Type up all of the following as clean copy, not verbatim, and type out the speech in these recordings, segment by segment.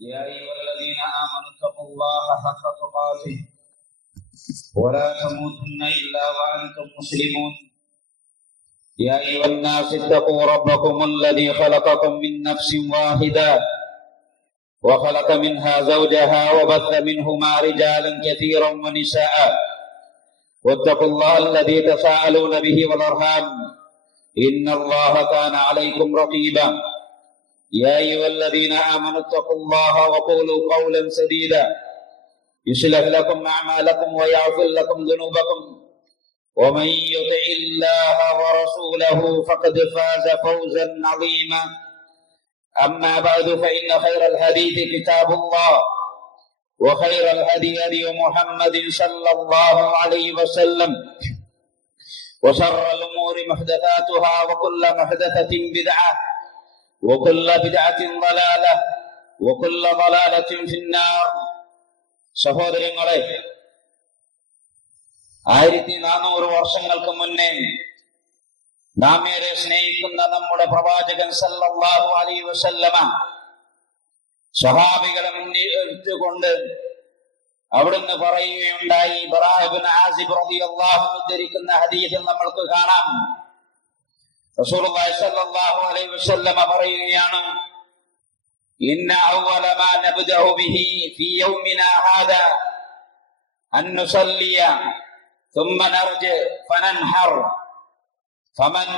يا أيها الذين آمنوا اتقوا الله حق تقاته ولا تموتن إلا وأنتم مسلمون. يا أيها الناس اتقوا ربكم الذي خلقكم من نفس واحدة وخلق منها زوجها وبث منهما رجالا كثيرا ونساء واتقوا الله الذي تساءلون به والأرحام إن الله كان عليكم رقيبا. يا أيها الذين آمنوا اتقوا الله وقولوا قولا سديدا يصلح لكم أعمالكم ويغفر لكم ذنوبكم ومن يطع الله ورسوله فقد فاز فوزا عظيما. أما بعد فإن خير الحديث كتاب الله وخير الهدي هدي محمد صلى الله عليه وسلم وشر الأمور محدثاتها وكل محدثة بدعة وكل بدعة ضلالة وكل ضلالة في النار. സഹോദരങ്ങളെ, 1400 വർഷങ്ങൾക്ക് മുന്നേ നാം ഏറെ സ്നേഹിക്കുന്ന നമ്മുടെ പ്രവാചകൻ സല്ലല്ലാഹു അലൈഹി വസല്ലമ സ്വഹാബികളെ മുന്നിട്ടുകൊണ്ട് അവിടുന്ന് പറയുകയുണ്ടായി. ബറാഅ ഇബ്നു ആസിബ് റളിയല്ലാഹു അൻഹു ഉദ്ധരിക്കുന്ന ഹദീസിൽ നമ്മൾക്ക് കാണാം, റസൂലുള്ളാഹി സ്വല്ലല്ലാഹു അലൈഹി വസല്ലമ പറയുകയാണ്, ഇന്ന അവ്വല മാ നബ്ദഉ ബിഹി ഫീ യൗമിനാ ഹാദാ അൻ നുസല്ലിയ ثم نرجع فننحر فمن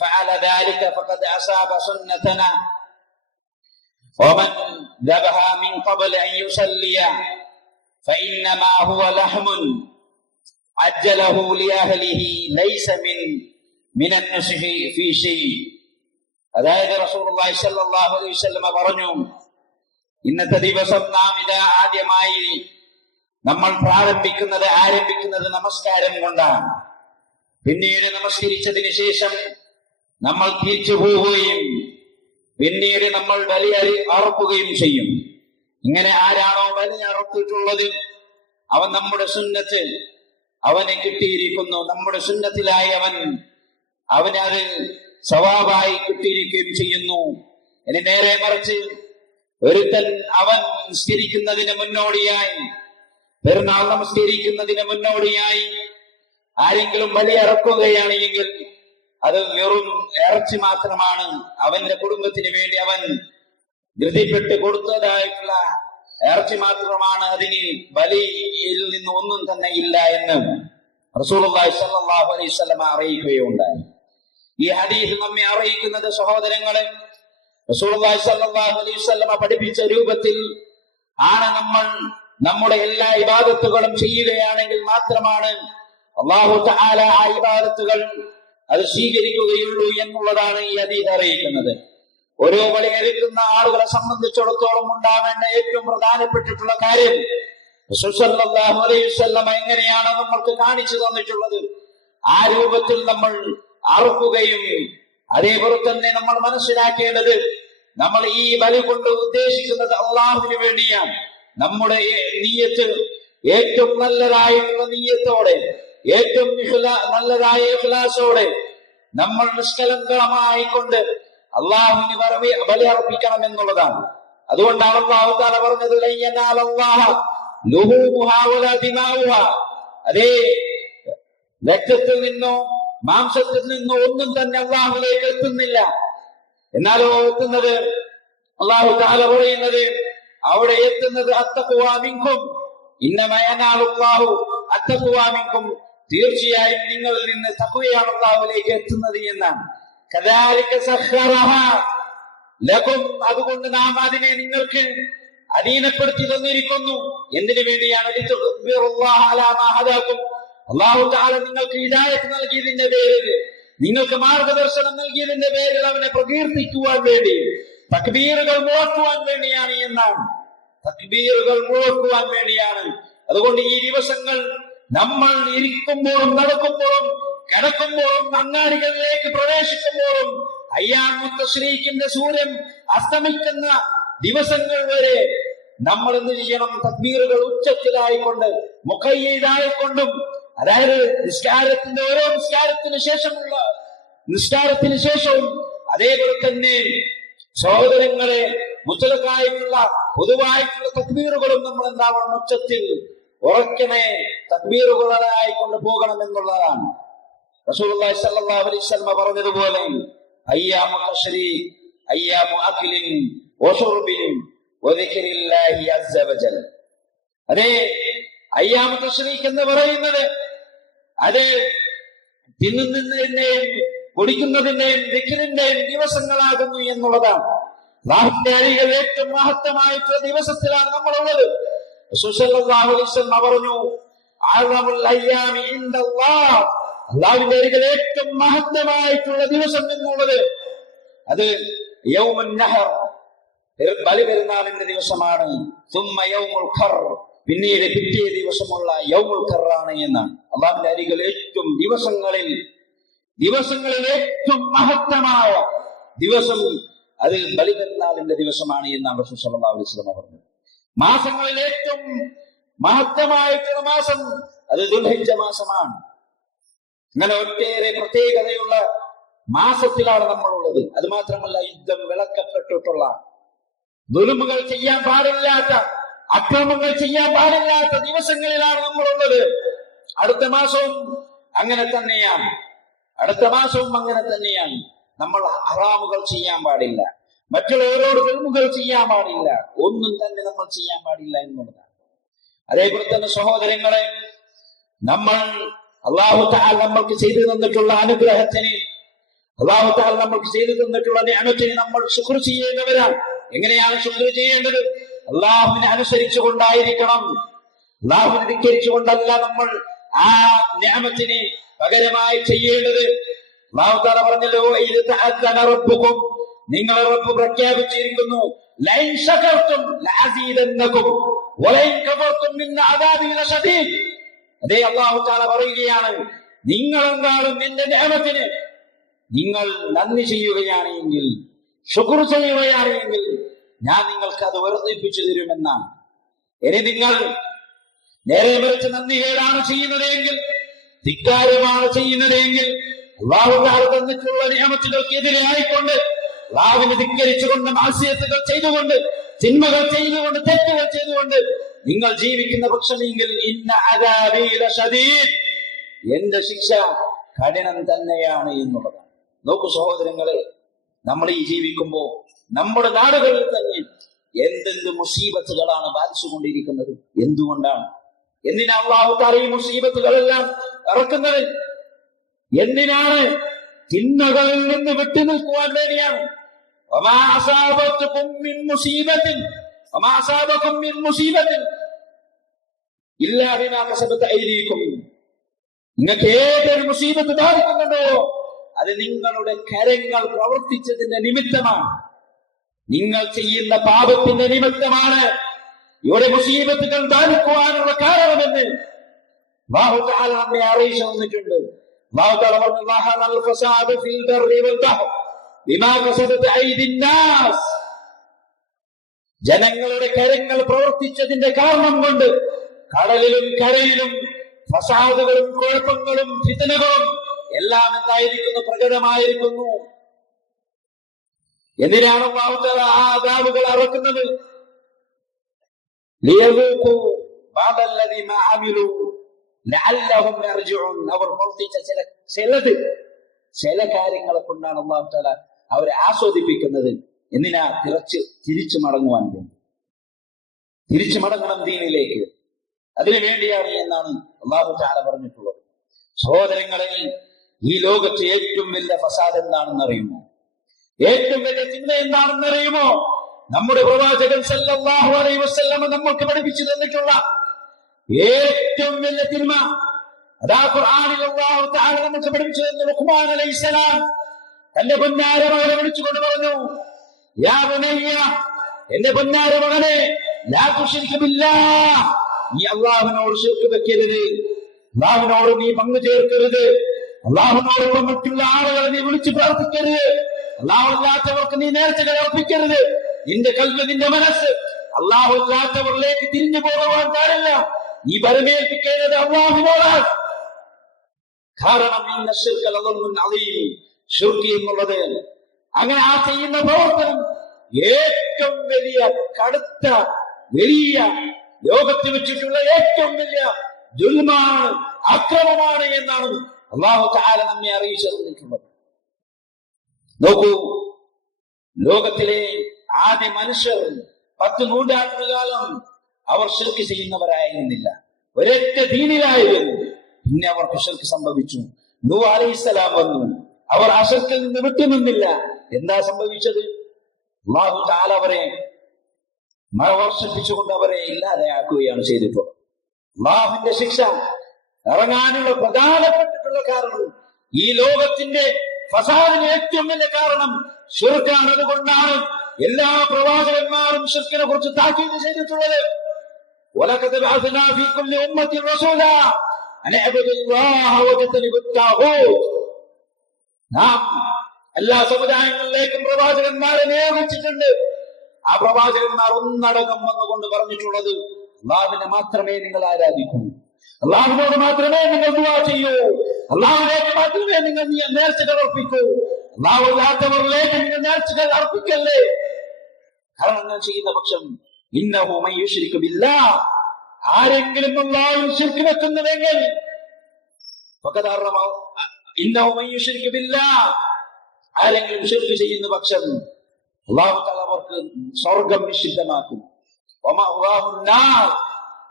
فعل ذلك فقد أصاب سنتنا ومن ذبح من قبل أن يصلي فإنما هو لحم عجله لأهله ليس من النسخ في شيء. അതായത് റസൂലുള്ളാഹി സ്വല്ലല്ലാഹു അലൈഹി വസല്ലം പറഞ്ഞു, ഇന്നത്തെ ദിവസം നാം ഇതാ ആദ്യമായി നമ്മൾ ആരംഭിക്കുന്നത് നമസ്കാരം കൊണ്ടാണ്. പിന്നീട് നമസ്കരിച്ചതിന് ശേഷം നമ്മൾ തിരിച്ചു പോവുകയും പിന്നീട് നമ്മൾ ബലി അറുക്കുകയും ചെയ്യും. ഇങ്ങനെ ആരാണോ ബലി അറുത്തിട്ടുള്ളത് അവൻ നമ്മുടെ സുന്നത്ത് അവന് കിട്ടിയിരിക്കുന്നു. നമ്മുടെ സുന്നത്തിലായി അവനത് സവാബായി കിട്ടിയിരിക്കുകയും ചെയ്യുന്നു. ഇനി നേരെ മറിച്ച് ഒരുത്തൻ അവൻ നമസ്കരിക്കുന്നതിന് മുന്നോടിയായി, പെരുന്നാൾ നമസ്കരിക്കുന്നതിന് മുന്നോടിയായി ആരെങ്കിലും ബലി അറക്കുകയാണെങ്കിൽ അത് വെറും ഇറച്ചി മാത്രമാണ്. അവന്റെ കുടുംബത്തിന് വേണ്ടി അവൻ ധൃതിപ്പെട്ട് കൊടുത്തതായിട്ടുള്ള ഇറച്ചി മാത്രമാണ്. അതിന് ബലിയിൽ നിന്ന് ഒന്നും തന്നെ ഇല്ല എന്ന് റസൂലുള്ളാഹി സ്വല്ലല്ലാഹു അലൈഹി വസല്ലം അറിയിക്കുകയുണ്ടായി. ഈ ഹദീസ് നമ്മെ അറിയിക്കുന്നത്, സഹോദരങ്ങളെ, റസൂലുള്ളാഹി സ്വല്ലല്ലാഹു അലൈഹി വസല്ലം പഠിപ്പിച്ച രൂപത്തിൽ ആണ് നമ്മൾ നമ്മുടെ എല്ലാ ഇബാദത്തുകളും ചെയ്യുകയാണെങ്കിൽ മാത്രമാണ് അല്ലാഹു തആല ആ ഇബാദത്തുകൾ അത് സ്വീകരിക്കുകയുള്ളൂ എന്നുള്ളതാണ് ഈ ഹദീസ് അറിയിക്കുന്നത്. ഓരോ ബലി അറുക്കുന്ന ആളുകളെ സംബന്ധിച്ചിടത്തോളം ഉണ്ടാവേണ്ട ഏറ്റവും പ്രധാനപ്പെട്ടിട്ടുള്ള കാര്യം റസൂൽ സല്ലല്ലാഹു അലൈഹി വസല്ലം എങ്ങനെയാണ് നമ്മൾക്ക് കാണിച്ചു തന്നിട്ടുള്ളത്, ആ രൂപത്തിൽ നമ്മൾ അറുക്കുകയും അതേപോലെ തന്നെ നമ്മൾ മനസ്സിലാക്കേണ്ടത്, നമ്മൾ ഈ ബലി കൊണ്ട് ഉദ്ദേശിക്കുന്നത് അള്ളാഹുവിന് വേണ്ടിയാണ്. നമ്മുടെ നിയ്യത്ത് ഏറ്റവും നല്ലതായുള്ള നിയ്യത്തോടെ, ഏറ്റവും നല്ലതായ ഇഖ്ലാസോടെ നമ്മൾ നിഷ്കലങ്കമായിക്കൊണ്ട് അള്ളാഹുവിന് ബലി അർപ്പിക്കണം എന്നുള്ളതാണ്. അതുകൊണ്ടാണ് അല്ലാഹു തആല പറഞ്ഞത്, അതേ രക്തത്തിൽ നിന്നോ മാംസത്തിൽ നിന്നോ ഒന്നും തന്നെ അള്ളാഹുവിലേക്ക് എത്തുന്നില്ല. എന്നാലോ എത്തുന്നത്, അല്ലാഹു തആല പറയുന്നത്, അവിടെ എത്തുന്നത് അത്തഖ്വാ മിൻകും ഇന്നമാ യനാലുല്ലാഹു അത്തഖ്വാ മിൻകും, തീർച്ചയായും നിങ്ങളിൽ നിന്ന് തഖ്വയാണ് അല്ലാഹുവിലേക്ക് എത്തുന്നത് എന്നാണ്. കദാലിക സഖറഹാ ലകും, അതുകൊണ്ട് നാം അതിനെ നിങ്ങൾക്ക് അധീനപ്പെടുത്തി തന്നിരിക്കുന്നു. എന്തിനു വേണ്ടിയാണ്? ലിതുഖ്ബിറുല്ലാഹ അലാ മാ ഹദാകും, അല്ലാഹു തആല നിങ്ങൾക്ക് ഹിദായത്ത് നൽകിയതിന്റെ പേരിൽ, നിങ്ങൾക്ക് മാർഗദർശനം നൽകിയതിന്റെ പേരിൽ അവനെ പ്രകീർത്തിക്കുവാൻ വേണ്ടി, തക്ബീറുകൾ മുഴക്കുവാൻ വേണ്ടിയാണ് എന്നാണ്. തക്ബീറുകൾ മുഴക്കുവാൻ വേണ്ടിയാണ്. അതുകൊണ്ട് ഈ ദിവസങ്ങൾ നമ്മൾ ഇരിക്കുമ്പോഴും നടക്കുമ്പോഴും കിടക്കുമ്പോഴും അങ്ങാടികളിലേക്ക് പ്രവേശിക്കുമ്പോഴും അയ്യാമുൽ തശ്രീഖിന്റെ സൂര്യൻ അസ്തമിക്കുന്ന ദിവസങ്ങൾ വരെ നമ്മൾ എന്ത് ചെയ്യണം? തക്ബീറുകൾ ഉച്ചത്തിലായിക്കൊണ്ട് മുഖയ്യതായിക്കൊണ്ടും, അതായത് നിസ്കാരത്തിന്റെ ഓരോ നിസ്കാരത്തിന് ശേഷവും അതേപോലെ തന്നെ സഹോദരങ്ങളെ മുത്തലക്കായിട്ടുള്ള പൊതുവായിട്ടുള്ള തക്ബീറുകളും നമ്മൾ എന്താവണം, ഉച്ചത്തിൽ ഉറക്കമേ തക്ബീറുകളായി കൊണ്ട് പോകണം എന്നുള്ളതാണ്. റസൂലുള്ളാഹി സ്വല്ലല്ലാഹു അലൈഹി വസല്ലം പറഞ്ഞതുപോലെ അയ്യാമു തശ്രീഖ് അയ്യാമു അക്ലിൻ വശുർബിൻ വദിക്രില്ലാഹി അസ്സ വജൽ. അതേ അയ്യാമു തശ്രീഖ് എന്ന് പറയുന്നത് അത് തിന്നുന്നതിന്റെയും കുടിക്കുന്നതിന്റെയും ദിക്റിന്റെയും ദിവസങ്ങളാകുന്നു എന്നുള്ളതാണ്. അല്ലാഹുവിന്റെ അരികിൽ ഏറ്റവും മഹത്തമായിട്ടുള്ള ദിവസത്തിലാണ് നമ്മളുള്ളത്. റസൂൽ സല്ലല്ലാഹു അലൈഹി വസല്ലം പറഞ്ഞു, അഅ്ളമുൽ അയ്യാമി ഇൻദല്ലാഹ്, അല്ലാഹുവിന്റെ അരികിൽ ഏറ്റവും മഹത്തമായിട്ടുള്ള ദിവസം എന്നുള്ളത് അത് യൗമുൻ നഹർ, ബലിപെരുന്നാളിന്റെ ദിവസമാണ്. സുമ്മ യൗമുൽ ഖർ, പിന്നീട് പിറ്റേ ദിവസമുള്ള യൗമുൽ ഖറാണ് എന്നാണ്. അല്ലാഹുവിന്റെ അരികിൽ ഏറ്റവും ദിവസങ്ങളിൽ ഏറ്റവും മഹത്തമായ ദിവസം അത് ബലിപെരുന്നാളിന്റെ ദിവസമാണ് എന്നാണ് റസൂൽ സല്ലല്ലാഹു അലൈഹി വസല്ലം പറഞ്ഞത്. മാസങ്ങളിൽ ഏറ്റവും മഹത്തമായിട്ടുള്ള മാസം അത് ദുൽഹിജ്ജ മാസമാണ്. അങ്ങനെ ഒട്ടേറെ പ്രത്യേകതയുള്ള മാസത്തിലാണ് നമ്മളുള്ളത്. അത് മാത്രമല്ല, യുദ്ധം വിലക്കപ്പെട്ടിട്ടുള്ള, ദുൽമുകൾ ചെയ്യാൻ പാടില്ലാത്ത, അക്രമങ്ങൾ ചെയ്യാൻ പാടില്ലാത്ത ദിവസങ്ങളിലാണ് നമ്മളുള്ളത്. അടുത്ത മാസവും അങ്ങനെ തന്നെയാണ്. നമ്മൾ ഹറാമുകൾ ചെയ്യാൻ പാടില്ല, മറ്റുള്ളവരോട് ദുൽമുകൾ ചെയ്യാൻ പാടില്ല, ഒന്നും തന്നെ നമ്മൾ ചെയ്യാൻ പാടില്ല എന്നുള്ളതാണ്. അതേപോലെ തന്നെ സഹോദരങ്ങളെ, നമ്മൾ അല്ലാഹു തആല നമ്മൾക്ക് ചെയ്തു തന്നിട്ടുള്ള അനുഗ്രഹത്തിന്, അല്ലാഹു തആല നമ്മൾക്ക് ചെയ്തു തന്നിട്ടുള്ള നിഅമത്തിന് നമ്മൾ ശുക്ർ ചെയ്യേണ്ടവരാണ്. എങ്ങനെയാണ് ശുക്ർ ചെയ്യേണ്ടത്? അല്ലാഹുവിനെ അനുസരിച്ചുകൊണ്ടായിരിക്കണം. അല്ലാഹുവിനെ ധിക്കരിച്ചുകൊണ്ടല്ല നമ്മൾ ആ നിഅമത്തിന് പകരമായി ചെയ്യേണ്ടത്. അല്ലാഹു തആല പറഞ്ഞല്ലോ, ഇദ് തഅദ്ദന റബ്ബുകും, നിങ്ങളെ റബ്ബ് പ്രഖ്യാപിച്ചിരിക്കുന്നു, ലൈൻ ശകർതും ലഅസീദന്നകും വലൈൻ കഫർതും മിൻ അദാബി ലശദീദ്. അതേ അല്ലാഹു തആല പറയുകയാണ്, നിങ്ങളെങ്ങാനും എന്റെ നിഅമത്തിന് നിങ്ങൾ നന്ദി ചെയ്യുകയാണെങ്കിൽ, ശുക്ർ ചെയ്യുകയാണെങ്കിൽ ഞാൻ നിങ്ങൾക്ക് അത് വർദ്ധിപ്പിച്ചു തരുമെന്നാണ്. ഇനി നിങ്ങൾ നേരെ മറിച്ച് നന്ദികേടാണ് ചെയ്യുന്നതെങ്കിൽ, ധിക്കാരമാണ് ചെയ്യുന്നതെങ്കിൽ, അല്ലാഹു തആല തന്നിട്ടുള്ള നിഅമത്തുകൾക്കെതിരായിക്കൊണ്ട്, അല്ലാഹുവിനെ ധിക്കരിച്ചുകൊണ്ട്, മാസിയത്തുകൾ ചെയ്തുകൊണ്ട്, തിന്മകൾ ചെയ്തുകൊണ്ട്, തെറ്റുകൾ ചെയ്തുകൊണ്ട് നിങ്ങൾ ജീവിക്കുന്ന പക്ഷമെങ്കിൽ ഇന്ന അദാബി ലശദീദ്, എന്റെ ശിക്ഷ കഠിനം തന്നെയാണ് എന്നുള്ളതാണ്. നോക്കൂ സഹോദരങ്ങളെ, നമ്മൾ ഈ ജീവിക്കുമ്പോൾ നമ്മുടെ നാടുകളിൽ തന്നെ എന്തെന്ത് മുസീബത്തുകളാണ് ബാധിച്ചുകൊണ്ടിരിക്കുന്നത്. എന്തുകൊണ്ടാണ്? എന്തിനാ അല്ലാഹു തആല ഈ മുസീബത്തുകളെല്ലാം ഇറക്കുന്നത്? എന്തിനാണ്? തിന്മകളിൽ നിന്ന് വിട്ടുനിൽക്കുവാൻ വേണ്ടിയാണ്. വമാ അസാബതുകും മിൻ മുസീബത്തിൻ വമാ അസാബകും മിൻ മുസീബത്തിൻ ഇല്ലാ ബിമാ കസബത് ഐദീകും. നിങ്ങൾക്ക് ഏതൊരു മുസീബത്ത് ബാധിക്കുന്നുണ്ടോ അത് നിങ്ങളുടെ കരങ്ങൾ പ്രവർത്തിച്ചതിന്റെ നിമിത്തമാണ്, നിങ്ങൾ ചെയ്യുന്ന പാപത്തിന്റെ നിമിത്തമാണ് ഇവിടെ മുസീബത്തുകൾ ബാധിക്കുവാനുള്ള കാരണമെന്ന് അല്ലാഹു തആല നമ്മെ അറിയിച്ചു തന്നിട്ടുണ്ട്. അല്ലാഹു തആല പറഞ്ഞു, ലഹനൽ ഫസാദു ഫിൽ ബർരി വൽ ബഹർ ബിമാ കസബത് ഐദിൻ നാസ്. ജനങ്ങളുടെ കരങ്ങൾ പ്രവർത്തിച്ചതിന്റെ കാരണം കൊണ്ട് കടലിലും കരയിലും ഫസാദുകളും കുഴപ്പങ്ങളും ഫിത്നകളും എല്ലാം എന്തായിരിക്കുന്നു? പ്രകടമായിരിക്കുന്നു. എന്തിനാണ് അല്ലാഹു തആല ആ അദാബുകൾ ഇറക്കുന്നത്? ലിയദൂഖു ബഅദല്ലദി മാ അമിലു ലഅല്ലഹും യർജിഊൻ. അവർ പ്രവർത്തിച്ച ചില കാര്യങ്ങളെ കൊണ്ടാണ് അല്ലാഹു തആല അവരെ ആസ്വദിപ്പിക്കുന്നത്. എന്തിനാ? തിരിച്ചു മടങ്ങുവാൻ വേണ്ടി, തിരിച്ചു മടങ്ങണം ദീനിലേക്ക്. അതിനു വേണ്ടിയാണ് എന്നാണ് അല്ലാഹു തആല പറഞ്ഞിട്ടുള്ളത്. സഹോദരങ്ങളെ, ഈ ലോകത്ത് ഏറ്റവും വലിയ ഫസാദ് എന്താണെന്ന് അറിയുമോ? ഏറ്റവും വലിയ തിന്മ എന്താണെന്ന് അറിയുമോ? നമ്മുടെ പ്രവാചകൻ സല്ലല്ലാഹു അലൈഹി വസല്ലം നമ്മൾക്ക് പഠിപ്പിച്ചു തന്നിട്ടുള്ള ഏറ്റവും വലിയ തിന്മ അതാ ഖുർആനിൽ അല്ലാഹു തആല നമുക്ക് പഠിപ്പിച്ചു തന്നു. ലുഖ്മാൻ അലൈഹിസ്സലാം തന്റെ പൊന്നാര മകനെ വിളിച്ചുകൊണ്ട് പറഞ്ഞു, യാ ബുനയ്യ, എന്റെ പൊന്നാര മകനെ, ലാ തുശ്രിക് ബില്ലാഹ്, നീ അല്ലാഹുവിനോട് ശിർക്ക് വെക്കരുത്, അല്ലാഹുവിനോട് നീ പങ്കു ചേർക്കരുത്, അല്ലാഹുവിനോടൊപ്പം മറ്റുള്ള ആളുകളെ നീ വിളിച്ച് പ്രാർത്ഥിക്കരുത്, അല്ലാഹുവില്ലാത്തവർക്ക് നീ നേർച്ചകൾ അർപ്പിക്കരുത്. നിന്റെ കൽബ്, നിന്റെ മനസ്സ് അല്ലാഹുവില്ലാത്തവരിലേക്ക് തിരിഞ്ഞു പോകാൻ പാടില്ല. നീ പരമേൽപ്പിക്കേണ്ടത് അല്ലാഹുവിനോടാണ്. കാരണം ഇന്ന ശിർക ലദുൽമുൻ അദീം, ശിർക്ക് എന്നുള്ളത്, അങ്ങനെ ആ ചെയ്യുന്ന പ്രവർത്തനം ഏറ്റവും വലിയ കടുത്ത വലിയ ലോകത്ത് വെച്ചിട്ടുള്ള ഏറ്റവും വലിയ ദുൽമാണ്, അക്രമമാണ് എന്നാണ് അല്ലാഹു തആല നമ്മെ അറിയിച്ചു തന്നിട്ടുള്ളത്. നോക്കൂ, ലോകത്തിലെ ആദ്യ മനുഷ്യർ 10 നൂറ്റാണ്ടുകാലം അവർ ശിർക്ക് ചെയ്യുന്നവരായിരുന്നില്ല, ഒരൊറ്റ ദീനിലായിരുന്നു. പിന്നെ അവർക്ക് ശിർക്ക് സംഭവിച്ചു. നൂഹ് അലൈഹിസ്സലാം വന്നു, അവർ ആ ശിർക്കിൽ നിന്ന് വിട്ടുനിന്നില്ല. എന്താ സംഭവിച്ചത്? അല്ലാഹു തആല അവരെ മഴ വർഷിപ്പിച്ചുകൊണ്ട് അവരെ ഇല്ലാതെയാക്കുകയാണ് ചെയ്തിട്ടുള്ളത്. അല്ലാഹുവിന്റെ ശിക്ഷ ഇറങ്ങാനുള്ള പ്രധാനപ്പെട്ടിട്ടുള്ള കാരണം, ഈ ലോകത്തിന്റെ ഫസാദിന് ഏറ്റവും വലിയ കാരണം ശിർക്കാണ്. അതുകൊണ്ടാണ് എല്ലാ പ്രവാചകന്മാരും ശിർക്കിനെ കുറിച്ച് താക്കീത് ചെയ്തിട്ടുള്ളത്. വലഖദ് ബഅസ്നാ ഫീ കുല്ലി ഉമ്മത്തിൻ റസൂലാ അൻ അഅ്ബുദുല്ലാഹ വജ്തനിബുത് താഗൂത്ത്. നാം എല്ലാ സമുദായങ്ങളിലേക്കും പ്രവാചകന്മാരെ നിയോഗിച്ചിട്ടുണ്ട്. ആ പ്രവാചകന്മാർ ഒന്നടങ്കം വന്നുകൊണ്ട് പറഞ്ഞിട്ടുള്ളത്, അല്ലാഹുവിനെ മാത്രമേ നിങ്ങൾ ആരാധിക്കൂ, അല്ലാഹുവിനോട് മാത്രമേ നിങ്ങൾ ദുആ ചെയ്യൂ, അല്ലാഹുവിലേക്ക് മാത്രമേ നിങ്ങൾ നേർച്ചകൾ അർപ്പിക്കൂ, അല്ലാഹു അല്ലാത്തവരിലേക്ക് നിങ്ങൾ നേർച്ചകൾ അർപ്പിക്കല്ലേ. കാരണം നിങ്ങൾ ചെയ്യുന്ന പക്ഷം ഇന്നഹു മൻ യുശ്രികു ബില്ലാഹ്, ആരെങ്കിലും അല്ലാഹുവിൽ ശിർക്ക് വെക്കുന്നുവെങ്കിൽ, ഫഖദ് ഹറമ ഇന്നഹു മൻ യുശ്രികു ബില്ലാഹ്, ആരെങ്കിലും ശിർക്ക് ചെയ്യുന്ന പക്ഷം അല്ലാഹു തആല അവർക്ക് സ്വർഗ്ഗം നിഷിദ്ധമാക്കും. വമഅവാഹു നാർ,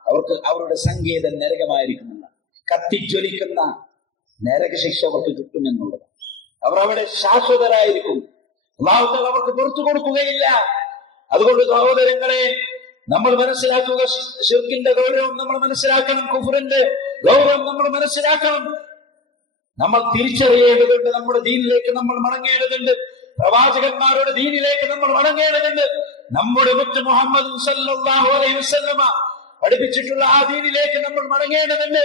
അവർക്ക് അവരുടെ സങ്കേതം നരകമായിരിക്കുമെന്ന്, കത്തിജ്വലിക്കുന്ന നരകശിക്ഷ അവർക്ക് കിട്ടുമെന്നുള്ളത്. അവർ അവിടെ ശാശ്വതരായിരിക്കും. അല്ലാഹു തആല അവർക്ക് പുറത്തു കൊടുക്കുകയില്ല. അതുകൊണ്ട് സഹോദരങ്ങളെ, നമ്മൾ മനസ്സിലാക്കുക, ശിർക്കിന്റെ ഗൗരവം നമ്മൾ മനസ്സിലാക്കണം, കുഫറിന്റെ ഗൗരവം നമ്മൾ മനസ്സിലാക്കണം. നമ്മൾ തിരിച്ചറിയേണ്ടതുണ്ട്, നമ്മുടെ ദീനിലേക്ക് നമ്മൾ മടങ്ങേണ്ടതുണ്ട്, പ്രവാചകന്മാരുടെ ദീനിലേക്ക് നമ്മൾ മടങ്ങേണ്ടതുണ്ട്. നമ്മുടെ മുത്ത് മുഹമ്മദ് സല്ലല്ലാഹു അലൈഹി വസല്ലമ പഠിപ്പിച്ചിട്ടുള്ള ആ ദീനിലേക്ക് നമ്മൾ മടങ്ങേണ്ടതുണ്ട്.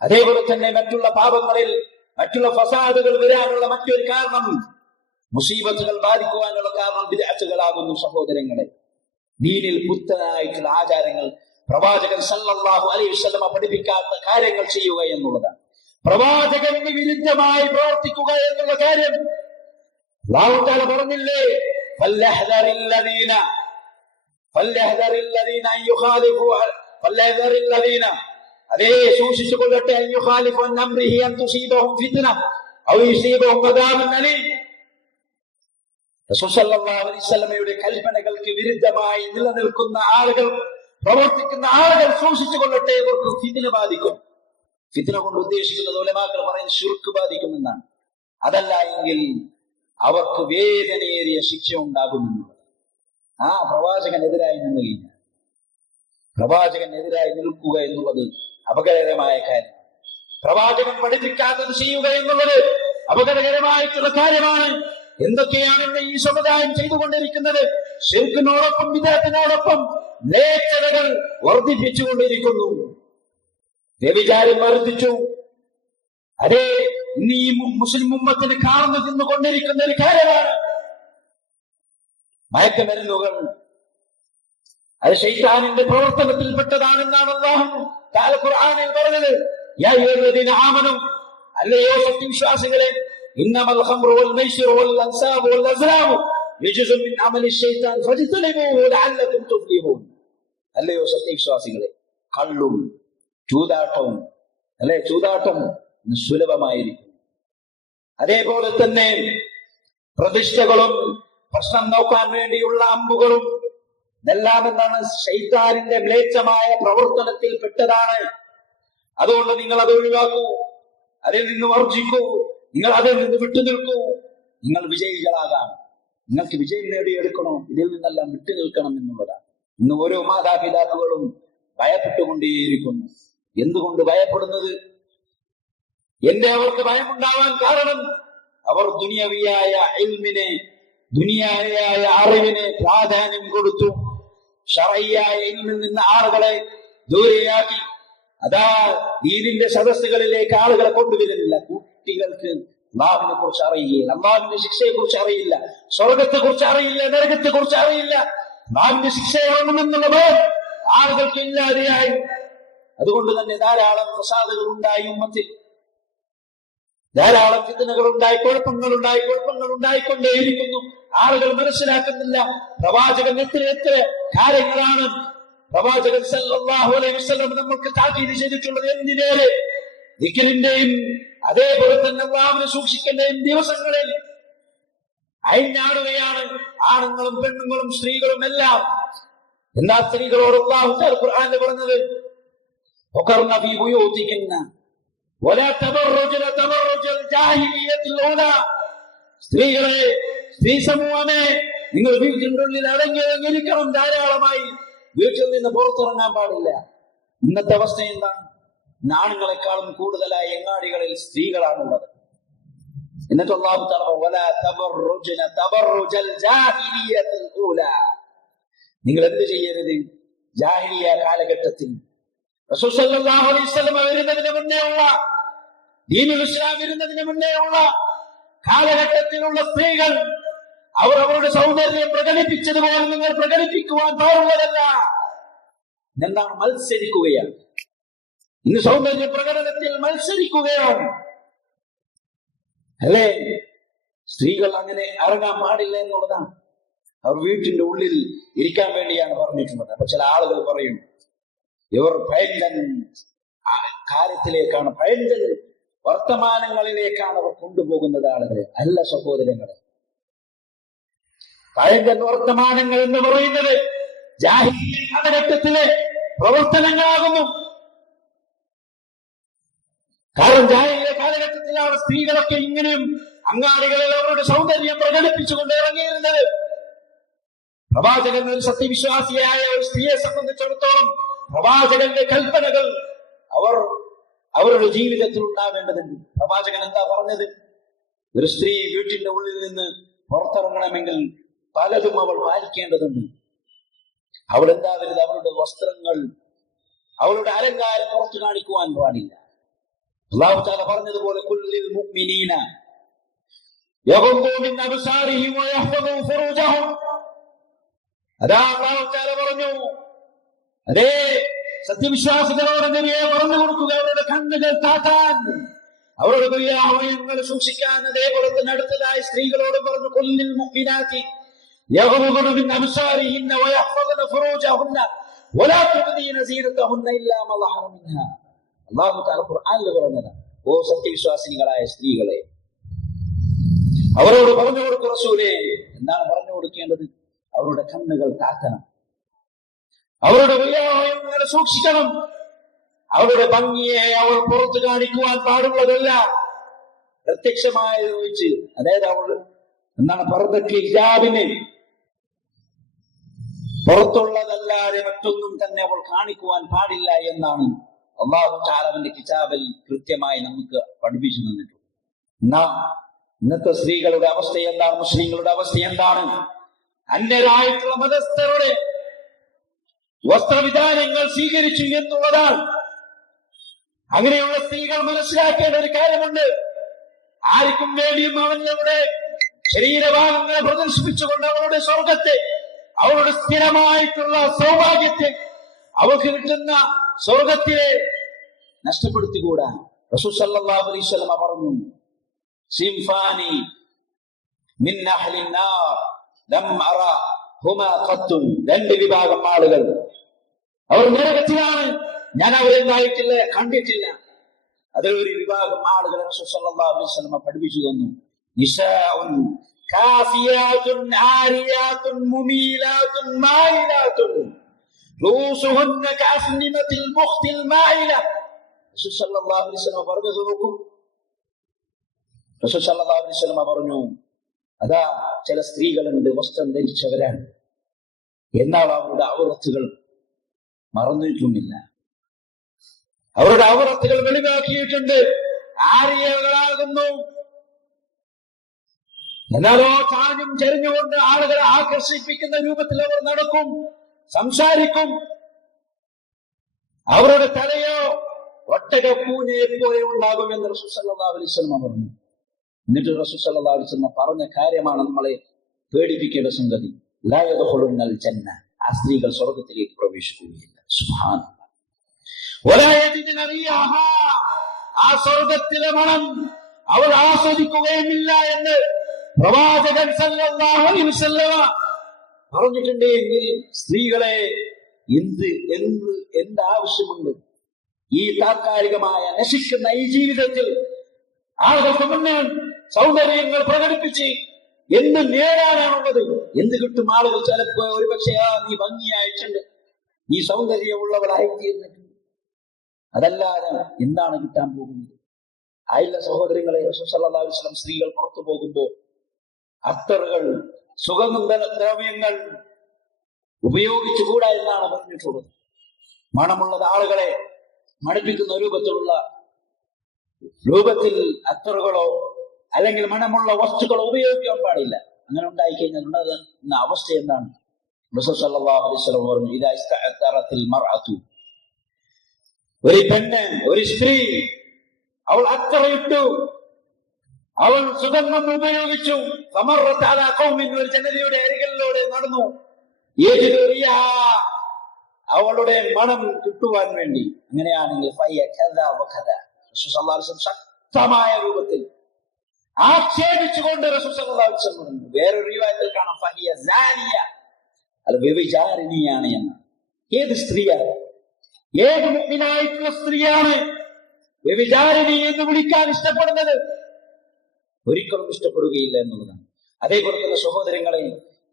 അതേപോലെ തന്നെ മറ്റുള്ള പാപങ്ങളിൽ, മറ്റുള്ള ഫസാദുകൾ വരാനുള്ള മറ്റൊരു കാരണം, മുസീബത്തുകൾ ബാധിക്കുവാനുള്ള കാരണം ബിദ്അത്തുകളാകുന്നു. സഹോദരങ്ങളെ, ദീനിൽ പുത്തനായിട്ടുള്ള ആചാരങ്ങൾ, പ്രവാചകൻ സല്ലല്ലാഹു അലൈഹി വസല്ലമ പഠിപ്പിക്കാത്ത കാര്യങ്ങൾ ചെയ്യുക എന്നുള്ളതാണ്. പ്രവാചകന് വിരുദ്ധമായി പ്രവർത്തിക്കുക എന്നുള്ള കാര്യം അല്ലാഹു തആല പറഞ്ഞില്ലേ, ഫൽയഹ്ദറില്ലദീന അൻ യുഖാലിഫു ഫൽയഹ്ദറില്ലദീന, അതേ സൂക്ഷിച്ചു കൊള്ളട്ടെ, അൻ യുഖാലിഫു അൻ അംരിഹി അൻ തുസീബഹും ഫിത്ന ഔ യുസീബഹും അദാബുൻ അലീം. റസൂൽ സല്ലല്ലാഹു അലൈഹി വസല്ലമയുടെ കൽപ്പനകൾക്ക് വിരുദ്ധമായി നിലനിൽക്കുന്ന ആളുകൾ, പ്രവർത്തിക്കുന്ന ആളുകൾ സൂക്ഷിച്ചു കൊള്ളട്ടെ, ഇവർക്ക് ഫിത്ന ബാധിക്കും. ഫിത്ന കൊണ്ട് ഉദ്ദേശിക്കുന്നത് ഉലമാക്കൾ പറയുന്നത് ശിർക്ക് ബാധിക്കുമെന്നാണ്. അതല്ല എങ്കിൽ അവർക്ക് വേദനയേറിയ ശിക്ഷ ഉണ്ടാകുമെന്നുള്ളത്. ആ പ്രവാചകനെതിരായി നിന്നില്ല, പ്രവാചകനെതിരായി നിൽക്കുക എന്നുള്ളത് അപകടകരമായ കാര്യം. പ്രവാചകൻ പഠിപ്പിക്കാത്തത് ചെയ്യുക എന്നുള്ളത് അപകടകരമായിട്ടുള്ള കാര്യമാണ്. എന്തൊക്കെയാണ് ഇന്ന് ഈ സമുദായം ചെയ്തുകൊണ്ടിരിക്കുന്നത്? ശിർക്കിനോടൊപ്പം വിദഅത്തിനോടൊപ്പം മ്ലേച്ഛതകൾ വർദ്ധിപ്പിച്ചുകൊണ്ടിരിക്കുന്നു. വ്യഭിചാരം വർദ്ധിച്ചു. അതേ, ഇന്ന് ഈ മുസ്ലിം ഉമ്മത്തിന് കാർന്നു തിന്നുകൊണ്ടിരിക്കുന്ന ഒരു കാര്യമാണ് മയക്കുമരുന്നുകൾ. അത് ശൈത്താനിന്റെ പ്രവർത്തനത്തിൽപ്പെട്ടതാണെന്നാണ് അല്ലാഹു തആല ഖുർആനിൽ പറഞ്ഞത്. യാ അയ്യുഹല്ലദീന ആമനൂ, അല്ലയോ സത്യവിശ്വാസികളെ, ഇന്നമൽ ഖംറു വൽ മൈസിറു വൽ അൻസാബു വൽ അസ്ലാമു യജ്സും മിൻ അമലി ശൈത്താൻ ഫജ്തനിബൂഹു ലഅല്ലകും തുഫ്ലിഹൂൻ. അല്ലയോ സത്യവിശ്വാസികളെ, കള്ളും ചൂതാട്ടവും, അല്ലെ, ചൂതാട്ടം സുലഭമായിരിക്കും. അതേപോലെ തന്നെ പ്രതിഷ്ഠകളും പ്രശ്നം നോക്കാൻ വേണ്ടിയുള്ള അമ്പുകളും ഇതെല്ലാം എന്താണ്? ശൈത്താനിന്റെ മ്ലേച്ഛമായ പ്രവർത്തനത്തിൽ പെട്ടതാണ്. അതുകൊണ്ട് നിങ്ങൾ അത് ഒഴിവാക്കൂ, അതിൽ നിന്ന് വർജിക്കൂ, നിങ്ങൾ അതിൽ നിന്ന് വിട്ടുനിൽക്കൂ. നിങ്ങൾ വിജയികളാകാം, നിങ്ങൾക്ക് വിജയം നേടിയെടുക്കണോ, ഇതിൽ നിന്നെല്ലാം വിട്ടുനിൽക്കണം എന്നുള്ളതാണ്. ഇന്ന് ഓരോ മാതാപിതാക്കളും ഭയപ്പെട്ടുകൊണ്ടേയിരിക്കുന്നു. എന്തുകൊണ്ട് ഭയപ്പെടുന്നത്? അവർക്ക് ഭയമുണ്ടാവാൻ കാരണം അവർ ദുനിയവിയായ ഇൽമിനെ, ദുനിയാവിയായ അറിവിനെ പ്രാധാന്യം കൊടുത്തു. ശറഈയായ ഇൽമിൽ നിന്ന് ആളുകളെ ദൂരെയാക്കി. അതാ ദീനിന്റെ സദസ്സുകളിലേക്ക് ആളുകളെ കൊണ്ടുവരുന്നില്ല. കുട്ടികൾക്ക് അല്ലാഹുവിനെ കുറിച്ച് അറിയില്ല, അല്ലാഹുവിന്റെ ശിക്ഷയെ കുറിച്ച് അറിയില്ല, സ്വർഗത്തെ കുറിച്ച് അറിയില്ല, നരകത്തെ കുറിച്ച് അറിയില്ല. അല്ലാഹുവിന്റെ ശിക്ഷ ഇറങ്ങുമെന്നുള്ള ഭയം ആളുകൾക്ക് ഇല്ലാതെയായി. അതുകൊണ്ട് തന്നെ ധാരാളം ഫസാദുകൾ ഉണ്ടായി ഉമ്മത്തിൽ. ധാരാളം ഫിത്നകളുണ്ടായി, കുഴപ്പങ്ങളുണ്ടായിക്കൊണ്ടേയിരിക്കുന്നു. ആളുകൾ മനസ്സിലാക്കുന്നില്ല. പ്രവാചകൻ എത്ര കാര്യങ്ങളാണ് പ്രവാചകൻ സല്ലല്ലാഹു അലൈഹി വസല്ലം നമുക്ക് താക്കീത് ചെയ്തിട്ടുള്ളത്. എന്തിനേറെ ദിക്റിന്റെയും അതേപോലെ തന്നെ അല്ലാഹുവിനെ സൂക്ഷിക്കേണ്ടയും ദിവസങ്ങളിൽ അയഞ്ഞാടുകയാണ് ആണുങ്ങളും പെണ്ണുങ്ങളും സ്ത്രീകളും എല്ലാം. എന്താ സ്ത്രീകളോട് അല്ലാഹു തആല ഖുർആനിൽ പറഞ്ഞത്? വഖർന ഫീ ബുയൂതികുന്ന വലാ തബറജന തബറജൽ ജാഹിലിയ്യത്തിൽ ഊലാ. സ്ത്രീകളെ, സ്ത്രീ സമൂഹമേ, നിങ്ങൾ വീട്ടിന്റെ ഉള്ളിൽ അടങ്ങിയിരിക്കണം. ധാരാളമായി വീട്ടിൽ നിന്ന് പുറത്തിറങ്ങാൻ പാടില്ല. ഇന്നത്തെ അവസ്ഥ എന്താണ്? ആണുങ്ങളെക്കാളും കൂടുതലായി എങ്ങാടികളിൽ സ്ത്രീകളാണുള്ളത്. എന്നിട്ട് അല്ലാഹു തആല വലാ തബറജന തബറജൽ ജാഹിലിയ്യത്തിൽ ഊലാ. നിങ്ങൾ എന്ത് ചെയ്യരുത്? ജാഹിലിയ കാലഘട്ടത്തിൽ റസൂൽ സല്ലല്ലാഹു അലൈഹി വസല്ലം വരുന്നതിന് മുന്നേ ഉള്ള, ദീനുൽ ഇസ്ലാം വരുന്നതിന് മുന്നേ ഉള്ള കാലഘട്ടത്തിലുള്ള സ്ത്രീകൾ അവർ അവരുടെ സൗന്ദര്യം പ്രകടിപ്പിച്ചതുപോലെ നിങ്ങൾ പ്രകടിപ്പിക്കുവാൻ പാടുള്ളതല്ല. എന്താണ്? മത്സരിക്കുകയാണ്. ഇന്ന് സൗന്ദര്യ പ്രകടനത്തിൽ മത്സരിക്കുകയാണ്, അല്ലേ? സ്ത്രീകൾ അങ്ങനെ ഇറങ്ങാൻ പാടില്ല എന്നുള്ളതാണ്. അവർ വീട്ടിന്റെ ഉള്ളിൽ ഇരിക്കാൻ വേണ്ടിയാണ് പറഞ്ഞിട്ടുള്ളത്. അപ്പൊ ചില ആളുകൾ പറയും, ഇവർ ഭയങ്കര കാര്യത്തിലേക്കാണ്, ഭയങ്കര വർത്തമാനങ്ങളിലേക്കാണ് അവർ കൊണ്ടുപോകുന്നത് ആളുകളെ. അല്ല സഹോദരങ്ങളെ, ഭയങ്കര വർത്തമാനങ്ങൾ എന്ന് പറയുന്നത് ജാഹിലിയ്യ കാലഘട്ടത്തിലെ പ്രവർത്തനങ്ങളാകുന്നു. കാരണം ജാഹിലിയ്യ കാലഘട്ടത്തിലാണ് സ്ത്രീകളൊക്കെ ഇങ്ങനെയും അങ്ങാടികളിൽ അവരുടെ സൗന്ദര്യം പ്രകടിപ്പിച്ചുകൊണ്ട് ഇറങ്ങിയിരുന്നത്. പ്രവാചകൻ ഒരു സത്യവിശ്വാസിയായ ഒരു സ്ത്രീയെ സംബന്ധിച്ചിടത്തോളം പ്രവാചകന്റെ കൽപ്പനകൾ അവരുടെ ജീവിതത്തിൽ ഉണ്ടാവേണ്ടതുണ്ട്. പ്രവാചകൻ എന്താ പറഞ്ഞത്? ഒരു സ്ത്രീ വീട്ടിന്റെ ഉള്ളിൽ നിന്ന് പുറത്തിറങ്ങണമെങ്കിൽ പലതും അവൾ പാലിക്കേണ്ടതുണ്ട്. അവൾ എന്താ വരുന്നത്? അവളുടെ വസ്ത്രങ്ങൾ, അവളുടെ അലങ്കാരം പുറത്തു കാണിക്കുവാൻ പാടില്ല. അല്ലാഹു തആല പറഞ്ഞതുപോലെ കുല്ലിൽ മുഅ്മിനീന യഗ്ദൂ മിൻ അബ്സാരിഹിം വയഹ്ഫദൂ ഫുറൂജഹും. അതാ അല്ലാഹു തആല പറഞ്ഞു, അതേ സത്യവിശ്വാസികളോട് നബിയെ പറഞ്ഞു കൊടുക്കുക, അവരുടെ കണ്ണുകൾ താത്താൻ, അവരുടെ അവയവങ്ങൾ സൂക്ഷിക്കാൻ. അതേപോലെ തന്നെ അടുത്തതായി സ്ത്രീകളോട് പറഞ്ഞു, കുല്ലിൽ മുഅ്മിനാതി യഗ്ദൂന മിൻ അബ്സാരിഹിന്ന വയഹ്ഫദന ഫുറൂജഹുന്ന വലാ തുബ്ദീന സീനതഹുന്ന ഇല്ലാ മാ ളഹറ മിൻഹാ. അല്ലാഹു തആല ഖുർആനിൽ പറഞ്ഞതാണ്, ഓ സത്യവിശ്വാസിനികളായ സ്ത്രീകളെ, അവരോട് പറഞ്ഞു കൊടുക്കുക റസൂലേ. എന്താണ് പറഞ്ഞു കൊടുക്കേണ്ടത്? അവരുടെ കണ്ണുകൾ താക്കണം, അവരുടെ അവയവങ്ങളെ സൂക്ഷിക്കണം. അവരുടെ ഭംഗിയെ അവൾ പുറത്തു കാണിക്കുവാൻ പാടുള്ളതല്ല. പ്രത്യക്ഷമായി ചോദിച്ച്, അതായത് അവൾ എന്താണ് പറഞ്ഞത്? ഹിജാബിന് പുറത്തുള്ളതല്ലാതെ മറ്റൊന്നും തന്നെ അവൾ കാണിക്കുവാൻ പാടില്ല എന്നാണ് അല്ലാഹു തആലയുടെ കിതാബിൽ കൃത്യമായി നമുക്ക് പഠിപ്പിച്ചു തന്നിട്ടുണ്ട്. ഇന്നത്തെ സ്ത്രീകളുടെ അവസ്ഥ എന്താണ്? മുസ്ലിങ്ങളുടെ അവസ്ഥ എന്താണ്? അന്യരായിട്ടുള്ള മതസ്ഥരുടെ വസ്ത്രവിധാനങ്ങൾ സ്വീകരിച്ചു എന്നുള്ളതാണ്. അങ്ങനെയുള്ള സ്ത്രീകൾ മനസ്സിലാക്കേണ്ട ഒരു കാര്യമുണ്ട്. ആർക്കും വേണ്ടിയും അവരുടെ ശരീരഭാഗങ്ങളെ പ്രദർശിപ്പിച്ചുകൊണ്ട് അവരുടെ സ്വർഗത്തെ, അവരുടെ സ്ഥിരമായിട്ടുള്ള സൗഭാഗ്യത്തെ, അവർക്ക് കിട്ടുന്ന സ്വർഗത്തിലെ നഷ്ടപ്പെടുത്തിക്കൂടാ. റസൂൽ സല്ലല്ലാഹു അലൈഹി വസല്ലം പറഞ്ഞു, സിംഫാനി മിൻ അഹ്ലിൻ നാർ ലം അറാ ഹുമാ ഖത്തുൻ. രണ്ട് വിഭാഗം ആളുകൾ അവർ നരകത്തിലാണ്, ഞാൻ അവരെന്തായിട്ടില്ല, കണ്ടിട്ടില്ല. അതിലൊരു വിഭാഗം ആളുകളെ റസൂൽ സല്ലല്ലാഹു അലൈഹി വസല്ലം പഠിപ്പിച്ചു തന്നു. നിസാഉൻ കാഫിയാതുൻ ആരിയാതുൻ മുമീലാതുൻ മായിലാതുൻ റൂസുഹുന്ന കഅസ്നിമത്തിൽ മുഖ്തിൽ മായില. റസൂൽ സല്ലല്ലാഹു അലൈഹി വസല്ലം പറഞ്ഞു നോക്കൂ. റസൂൽ സല്ലല്ലാഹു അലൈഹി വസല്ലം പറഞ്ഞു, അതാ ചില സ്ത്രീകളുണ്ട് വസ്ത്രം ധരിച്ചവരാണ്, എന്നാൽ അവരുടെ ഔറത്തുകൾ മറന്നിട്ടുമില്ല, അവരുടെ ഔറത്തുകൾ വെളിവാക്കിയിട്ടുണ്ട്, ആര്യകളാകുന്നു. എന്നാലോ ചാഞ്ഞും ചെരിഞ്ഞുകൊണ്ട് ആളുകളെ ആകർഷിപ്പിക്കുന്ന രൂപത്തിൽ അവർ നടക്കും, സംസാരിക്കും. അവരുടെ തലയോ ഒട്ടകപ്പൂനെ പോലെ ഉണ്ടാകുമെന്ന് റസൂൽ സല്ലല്ലാഹു അലൈഹി വസല്ലം പറഞ്ഞു. എന്നിട്ട് റസൂൽ സല്ലല്ലാഹു അലൈഹി വസല്ലം പറഞ്ഞ കാര്യമാണ് നമ്മളെ പേടിപ്പിക്കേണ്ട സംഗതി. ലാ യദ്ഖുലുന്നൽ ജന്ന, ആ സ്ത്രീകൾ സ്വർഗ്ഗത്തിലേക്ക് പ്രവേശിക്കുകയില്ല. സുബ്ഹാനല്ലാഹ്. വലാ യജിദുന റിയാഹാ, ആ സ്വർഗ്ഗത്തിലെ മണം അവൾ ആസ്വദിക്കുകയുമില്ല എന്ന് പ്രവാചകൻ സല്ലല്ലാഹു അലൈഹി വസല്ലമ പറഞ്ഞിട്ടുണ്ട്. എങ്കിൽ സ്ത്രീകളെ എന്ത് ആവശ്യമുണ്ട് ഈ താൽക്കാലികമായ നശിക്കുന്ന ഈ ജീവിതത്തിൽ? ആളുകൾക്ക് മുന്നേ സൗന്ദര്യങ്ങൾ പ്രകടിപ്പിച്ച് എന്ത് നേടാനാണുള്ളത്? എന്ത് കിട്ടും? ആളുകൾ ചിലപ്പോ ഒരുപക്ഷെ നീ ഭംഗിയായിട്ടുണ്ട്, നീ സൗന്ദര്യമുള്ളവളായിത്തീർന്നിട്ടുണ്ട്, അതല്ലാതെ എന്താണ് കിട്ടാൻ പോകുന്നത്? ആയില്ല സഹോദരങ്ങളെ. റസൂൽ സല്ലല്ലാഹു അലൈഹി വസല്ലം സ്ത്രീകൾ പുറത്തു പോകുമ്പോ അത്തറുകൾ, സുഗന്ധദ്രവ്യങ്ങൾ ഉപയോഗിച്ചുകൂടാ എന്നാണ് പറഞ്ഞിട്ടുള്ളത്. മണമുള്ളത് ആളുകളെ മടുപ്പിക്കുന്ന രൂപത്തിൽ അത്തറുകളോ അല്ലെങ്കിൽ മണമുള്ള വസ്തുക്കളോ ഉപയോഗിക്കാൻ പാടില്ല. അങ്ങനെ ഉണ്ടായിക്കഴിഞ്ഞാൽ ഉണ്ടാകുന്ന അവസ്ഥ എന്താണ്? റസൂൽ സല്ലല്ലാഹു അലൈഹി വസല്ലം പറഞ്ഞു, ഇദാ ഇസ്തഅതറത്തിൽ മർഅതു, ഒരു പെണ്ണ്, ഒരു സ്ത്രീ അവൾ അത്തറയിട്ടു, അവൾ സുഗന്ധം ഉപയോഗിച്ചു, ഫമറത്ത് അലാ ഖൗമിൻ, ഒരു ജനതയുടെ അരികളിലൂടെ നടന്നു, അവളുടെ മണം കിട്ടുവാൻ വേണ്ടി. അങ്ങനെയാണെങ്കിൽ ശക്തമായ രൂപത്തിൽ ആക്ഷേപിച്ചുകൊണ്ട് റസൂൽ സല്ലല്ലാഹു അലൈഹി വസല്ലം പറഞ്ഞു. വേറൊരു റിവായത്തിൽ കാണാം ഫഹിയ സാനിയ, അത് വ്യഭിചാരിണിയാണ് എന്ന്. ഏത് സ്ത്രീയാണ്, ഏത് മുഅ്മിനായിട്ടുള്ള സ്ത്രീയാണ് വ്യഭിചാരിണി എന്ന് വിളിക്കാൻ ഇഷ്ടപ്പെടുന്നത്? ഒരിക്കലും ഇഷ്ടപ്പെടുകയില്ല എന്നുള്ളതാണ്. അതേപോലെ തന്നെ സഹോദരങ്ങളെ,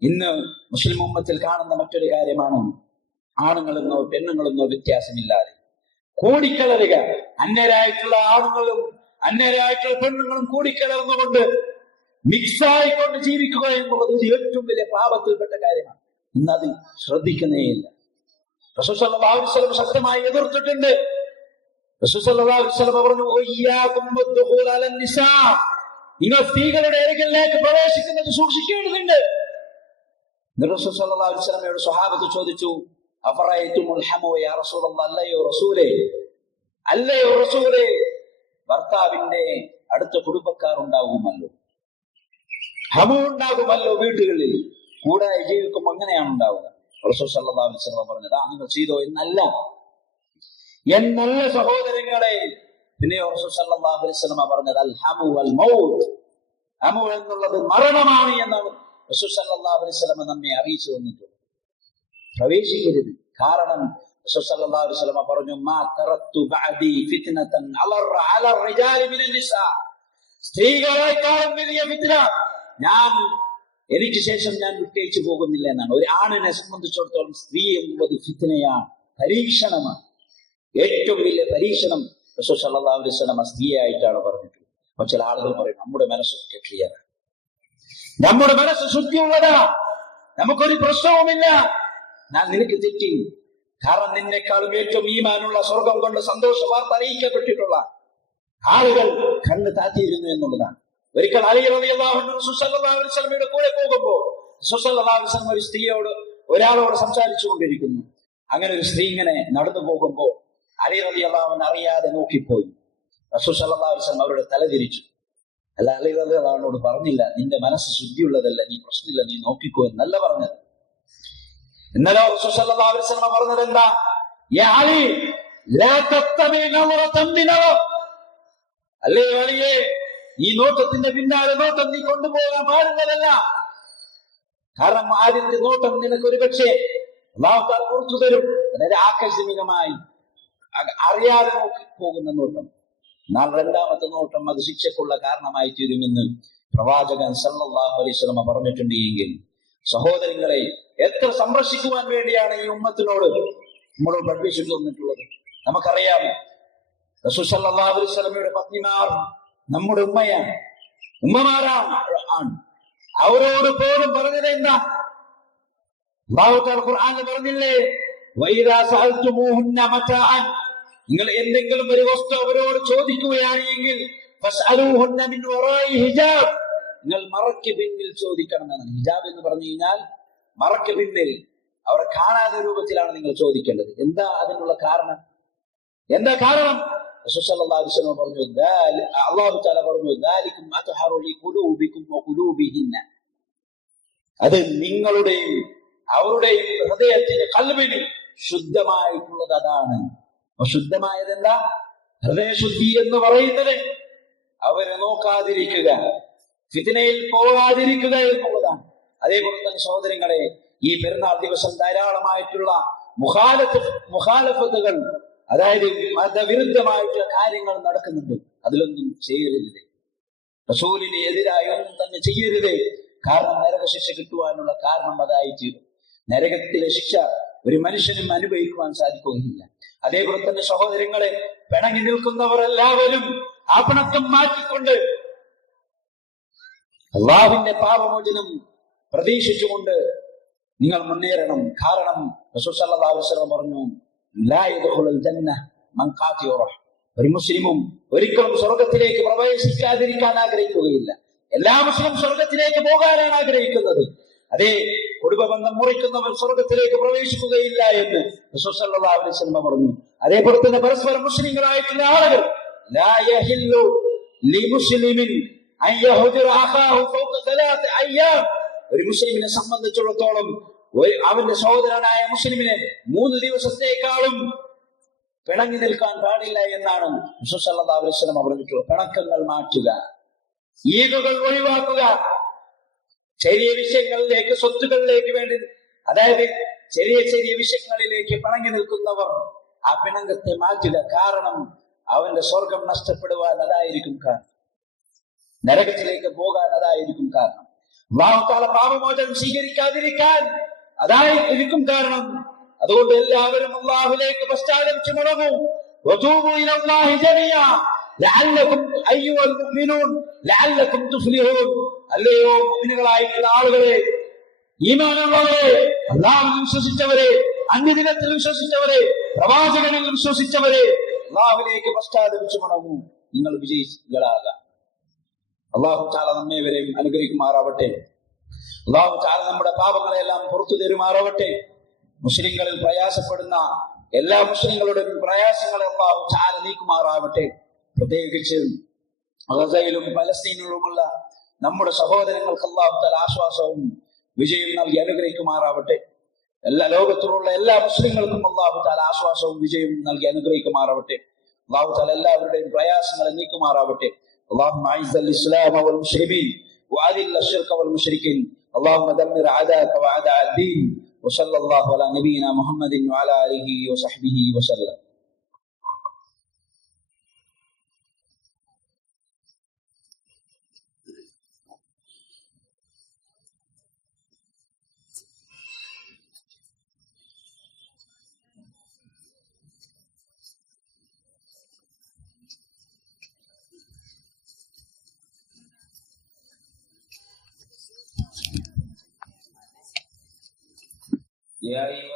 ഇന്ന് മുസ്ലിം ഉമ്മത്തിൽ കാണുന്ന മറ്റൊരു കാര്യമാണ് ആണുങ്ങളെന്നോ പെണ്ണുങ്ങളെന്നോ വ്യത്യാസമില്ലാതെ കൂടിക്കലരുക. അന്യരായിട്ടുള്ള ആണുങ്ങളും അന്യരായിട്ടുള്ള പെണ്ണുങ്ങളും കൂടിക്കലർന്നുകൊണ്ട് മിക്സായിക്കൊണ്ട് ജീവിക്കുക എന്നുള്ളത് ഏറ്റവും വലിയ പാപത്തിൽപ്പെട്ട കാര്യമാണ്. ഇന്നത് ശ്രദ്ധിക്കുന്നേയില്ല. റസൂൽ സല്ലല്ലാഹു അലൈഹി വസല്ലം ശക്തമായി എതിർത്തിട്ടുണ്ട്. റസൂൽ സല്ലല്ലാഹു അലൈഹി വസല്ലം പറഞ്ഞു, ഇയ്യാകും വദ്ദുഖൂൽ അലൻ നിസാ, നിങ്ങൾ സ്ത്രീകളുടെ അരികിലേക്ക് പ്രവേശിക്കുന്നത് സൂക്ഷിക്കേണ്ടതുണ്ട്. റസൂൽ സല്ലല്ലാഹു അലൈഹി വസല്ലമയോട് സ്വഹാബത്ത് ചോദിച്ചു, അഫറഅയ്തുമുൽ ഹമു യാ റസൂലല്ലാഹ്, അല്ലയോ റസൂലേ, ഭർത്താവിന്റെ അടുത്ത കുടുംബക്കാർ ഉണ്ടാകുമല്ലോ, ഹമു ഉണ്ടാകുമല്ലോ, വീടുകളിൽ കൂടായി ജീവിക്കുമ്പോൾ അങ്ങനെയാണ് ഉണ്ടാവുക. റസൂൽ സല്ലല്ലാഹു അലൈഹി വസല്ലം പറഞ്ഞത് നിങ്ങൾ ചെയ്തോ എന്നല്ല സഹോദരങ്ങളെ. പിന്നെ റസൂൽ സല്ലല്ലാഹു അലൈഹി വസല്ലം പറഞ്ഞത് അൽ ഹമു വൽ മൗത്ത്, ഹമു എന്നുള്ളത് മരണമാണ് എന്നാണ് റസൂൽ സല്ലല്ലാഹു അലൈഹി വസല്ലം നമ്മെ അറിയിച്ചു തന്നിട്ടുള്ളത്. പ്രവേശിക്കരുത്. കാരണം റസൂൽ സല്ലല്ലാഹു അലൈഹി വസല്ലം പറഞ്ഞു, മാ തറത്തു ബഅദി ഫിത്നതൻ അലർ റിജാലി മിനൻ നിസാ, സ്ത്രീകളെക്കാളും വലിയ ഫിത്ന എനിക്ക് ശേഷം ഞാൻ വിട്ടേച്ചു പോകുന്നില്ല എന്നാണ്. ഒരു ആണിനെ സംബന്ധിച്ചിടത്തോളം സ്ത്രീ എന്നുള്ളത് ഫിത്നയാണ്, പരീക്ഷണമാണ്. ഏറ്റവും വലിയ പരീക്ഷണം റസൂൽ സല്ലല്ലാഹു അലൈഹി വസല്ലം സ്ത്രീയായിട്ടാണ് പറഞ്ഞിട്ടുള്ളത്. അപ്പൊ ചില ആളുകൾ പറയും, നമ്മുടെ മനസ്സൊക്കെ ക്ലിയറാണ്, നമ്മുടെ മനസ്സ് ശുദ്ധിയുള്ളതാ, നമുക്കൊരു പ്രശ്നവുമില്ല. ഞാൻ നിനക്ക് തെറ്റി. കാരണം നിന്നെക്കാളും ഏറ്റവും ഈമാനുള്ള, സ്വർഗം കൊണ്ട് സന്തോഷ വാർത്ത അറിയിക്കപ്പെട്ടിട്ടുള്ള ആളുകൾ കണ്ണ് താത്തിയിരുന്നു എന്നുള്ളതാണ്. ഒരിക്കൽ അലി റളിയല്ലാഹു അൻഹു റസൂൽ സല്ലല്ലാഹു അലൈഹി വസല്ലമയുടെ കൂടെ പോകുമ്പോൾ റസൂൽ സല്ലല്ലാഹു അലൈഹി വസല്ലം ഒരു സ്ത്രീയോട്, ഒരാളോട് സംസാരിച്ചു കൊണ്ടിരിക്കുന്നു. അങ്ങനെ ഒരു സ്ത്രീ ഇങ്ങനെ നടന്നു പോകുമ്പോൾ അലി റളിയല്ലാഹു അൻഹു അറിയാതെ നോക്കിപ്പോയി. റസൂൽ സല്ലല്ലാഹു അലൈഹി വസല്ലം അവരുടെ തല തിരിച്ചു. അല്ല, അലി റളിയല്ലാഹു അൻഹുവോട് പറഞ്ഞില്ല, നിന്റെ മനസ്സ് ശുദ്ധിയുള്ളതല്ല, നീ പ്രശ്നമില്ല, നീ നോക്കിക്കോ എന്നല്ല പറഞ്ഞത്. ഇന്നലെ റസൂൽ സല്ലല്ലാഹു അലൈഹി വസല്ലം പറഞ്ഞത് എന്താ? യാ അലി ലാ തത്തബി നളറതൻ ബിനളർ, അല്ലേ അലിയേ, ഈ നോട്ടത്തിന്റെ പിന്നാലെ നോട്ടം നീ കൊണ്ടുപോകാൻ പാടുന്നതല്ല. കാരണം ആദ്യത്തെ നോട്ടം നിനക്ക് ഒരു പക്ഷേ അല്ലാഹു തആല പുറത്തു തരും. അതായത് ആകസ്മികമായി അറിയാതെ നോക്കി പോകുന്ന നോട്ടം. എന്നാൽ രണ്ടാമത്തെ നോട്ടം അത് ശിക്ഷക്കുള്ള കാരണമായി തീരുമെന്ന് പ്രവാചകൻ സല്ലല്ലാഹു അലൈഹി വസല്ലം പറഞ്ഞിട്ടുണ്ട്. എങ്കിൽ സഹോദരങ്ങളെ, എത്ര സംരക്ഷിക്കുവാൻ വേണ്ടിയാണ് ഈ ഉമ്മത്തിനോട് നമ്മൾ പഠിപ്പിച്ചിട്ട് വന്നിട്ടുള്ളത്? നമുക്കറിയാം, റസൂൽ സല്ലല്ലാഹു അലൈഹി വസല്ലമയുടെ പത്നിമാർ നമ്മുടെ ഉമ്മമാരാണ്. അവരോട് പോലും പറഞ്ഞത് എന്താ? അല്ലാഹു തആല ഖുർആനിൽ പറഞ്ഞില്ലേ, വഇദാ സഅൽതുമൂഹുന്ന മതാഅൻ, നിങ്ങൾ എന്തെങ്കിലും ഒരു വസ്തു അവരോട് ചോദിക്കുകയാണെങ്കിൽ ഫസ്അലൂഹുന്ന മിൻ വറാഇ ഹിജാബ്, നിങ്ങൾ മറയ്ക്ക് പിന്നിൽ ചോദിക്കണമെന്നാണ്. ഹിജാബ് എന്ന് പറഞ്ഞു കഴിഞ്ഞാൽ മറയ്ക്ക് പിന്നിൽ, അവരെ കാണാത്ത രൂപത്തിലാണ് നിങ്ങൾ ചോദിക്കേണ്ടത്. എന്താ അതിനുള്ള കാരണം? എന്താ കാരണം? റസൂൽ സല്ലല്ലാഹു അലൈഹി വസല്ലം പറഞ്ഞു, അല്ലാഹു തആല പറഞ്ഞു, ദാലികും അത്ഹറു ലിഖുലൂബികും വഖുലൂബിഹിന്ന, അത് നിങ്ങളുടെയും അവരുടെയും ഹൃദയത്തിന്റെ ഖൽബിന് ശുദ്ധമായിട്ടുള്ളത് അതാണ്. ശുദ്ധമായത് എന്താ? ഹൃദയശുദ്ധി എന്ന് പറയുന്നത് അവരെ നോക്കാതിരിക്കുക, ഫിത്നയിൽ പോകാതിരിക്കുക എന്നുള്ളതാണ്. അതേപോലെ തന്നെ സഹോദരങ്ങളെ, ഈ പെരുന്നാൾ ദിവസം ധാരാളമായിട്ടുള്ള മുഖാലഫത്തുകൾ, അതായത് മതവിരുദ്ധമായിട്ടുള്ള കാര്യങ്ങൾ നടക്കുന്നുണ്ട്. അതിലൊന്നും ചെയ്യരുത്. റസൂലിന് എതിരായി ഒന്നും തന്നെ ചെയ്യരുത്. കാരണം നരകശിക്ഷ കിട്ടുവാനുള്ള കാരണം അതായിട്ട് നരകത്തിലെ ശിക്ഷ ഒരു മനുഷ്യനും അനുഭവിക്കുവാൻ സാധിക്കുകയില്ല. അതേപോലെ തന്നെ സഹോദരങ്ങളെ, പിണങ്ങി നിൽക്കുന്നവർ എല്ലാവരും ആ പിണക്കം മാറ്റിക്കൊണ്ട് അള്ളാഹുവിന്റെ പാപമോചനം പ്രതീക്ഷിച്ചുകൊണ്ട് നിങ്ങൾ മുന്നേറണം. കാരണം റസൂൽ സല്ലല്ലാഹു അലൈഹി വസല്ലം പറഞ്ഞു, ലാ യദ്ഖുലുൽ ജന്ന മൻ ഖാതിയ റഹ്. ഒരു മുസ്ലിമും ഒരിക്കലും സ്വർഗത്തിലേക്ക് പ്രവേശിക്കാതിരിക്കാൻ ആഗ്രഹിക്കുകയില്ല. എല്ലാ മുസ്ലിം സ്വർഗത്തിലേക്ക് പോകാനാണ് ആഗ്രഹിക്കുന്നത്. അതേ, കുടുംബബന്ധം മുറിക്കുന്നവർ സ്വർഗത്തിലേക്ക് പ്രവേശിക്കുകയില്ല എന്ന് റസൂൽ സല്ലല്ലാഹു അലൈഹി വസല്ലം പറഞ്ഞു. അതേപോലെ തന്നെ പരസ്പരം മുസ്ലിങ്ങളായിട്ടുള്ള ആളുകൾ, ലാ യഹില്ലു ലിമുസ്ലിമിൻ അൻ യഹ്ജുറ അഖാഹു ഫൗക 3 അയ്യാം. ഒരു മുസ്ലിമിനെ സംബന്ധിച്ചിടത്തോളം അവന്റെ സഹോദരനായ മുസ്ലിമിനെ 3 ദിവസത്തേക്കാളും പിണങ്ങി നിൽക്കാൻ പാടില്ല എന്നാണ് റസൂൽ സല്ലല്ലാഹു അലൈഹി വസല്ലം പറഞ്ഞിട്ടുള്ളത്. പിണക്കങ്ങൾ മാറ്റുക, ഈഗകൾ ഒഴിവാക്കുക, ചെറിയ വിഷയങ്ങളിലേക്ക്, സ്വത്തുക്കളിലേക്ക് വേണ്ടി, അതായത് ചെറിയ ചെറിയ വിഷയങ്ങളിലേക്ക് പിണങ്ങി നിൽക്കുന്നവർ ആ പിണങ്ങത്തെ മാറ്റുക. കാരണം അവന്റെ സ്വർഗം നഷ്ടപ്പെടുവാൻ അതായിരിക്കും കാരണം, നരകത്തിലേക്ക് പോകാൻ അതായിരിക്കും കാരണം, അല്ലാഹു തആല പാപമോചനം സ്വീകരിക്കാതിരിക്കാൻ അതായിരിക്കും കാരണം. അതുകൊണ്ട് എല്ലാവരും അല്ലാഹുവിലേക്ക് പശ്ചാത്തപിച്ച് മടങ്ങൂ. വതൂബു ഇലല്ലാഹി ജമീഅ ലഅല്ലകും അയ്യുഹൽ മുഅ്മിനൂൻ ലഅല്ലകും തുഫ്ലിഹൂൻ. അല്ലയോ മുഅ്മിനുകളായിട്ടുള്ള ആളുകളെ, ഈമാനുള്ളവരെ, അല്ലാഹുവിൽ വിശ്വസിച്ചവരെ, അന്ത്യദിനത്തിൽ വിശ്വസിച്ചവരെ, പ്രവാചകനിൽ വിശ്വസിച്ചവരെ, അല്ലാഹുവിലേക്ക് പശ്ചാത്തപിച്ച് മടങ്ങൂ, നിങ്ങൾ വിജയികളാകാം. അല്ലാഹു തആല നമ്മേവരെയും അനുഗ്രഹിക്കുമാറാവട്ടെ. അല്ലാഹു തആല നമ്മുടെ പാപങ്ങളെല്ലാം പുറത്തു തരുമാറാവട്ടെ. മുസ്ലിങ്ങളിൽ പ്രയാസപ്പെടുന്ന എല്ലാ മുസ്ലിങ്ങളുടെയും പ്രയാസങ്ങളെ അല്ലാഹു തആല നീക്കുമാറാവട്ടെ. പ്രത്യേകിച്ച് ഗസയിലും പലസ്തീനിലുമുള്ള നമ്മുടെ സഹോദരങ്ങൾക്ക് അല്ലാഹു തആല ആശ്വാസവും വിജയം നൽകി അനുഗ്രഹിക്കുമാറാവട്ടെ. എല്ലാ ലോകത്തിലുള്ള എല്ലാ മുസ്ലിങ്ങൾക്കും അല്ലാഹു തആല ആശ്വാസവും വിജയം നൽകി അനുഗ്രഹിക്കുമാറാവട്ടെ. അല്ലാഹു തആല എല്ലാവരുടെയും പ്രയാസങ്ങളെ നീക്കുമാറാവട്ടെ. اللهم اعز الاسلام والمسلمين واذل الشرك والمشركين. اللهم دمر اعداءك واعداء الدين. وصلى الله على نبينا محمد وعلى اله وصحبه وسلم. يا أيها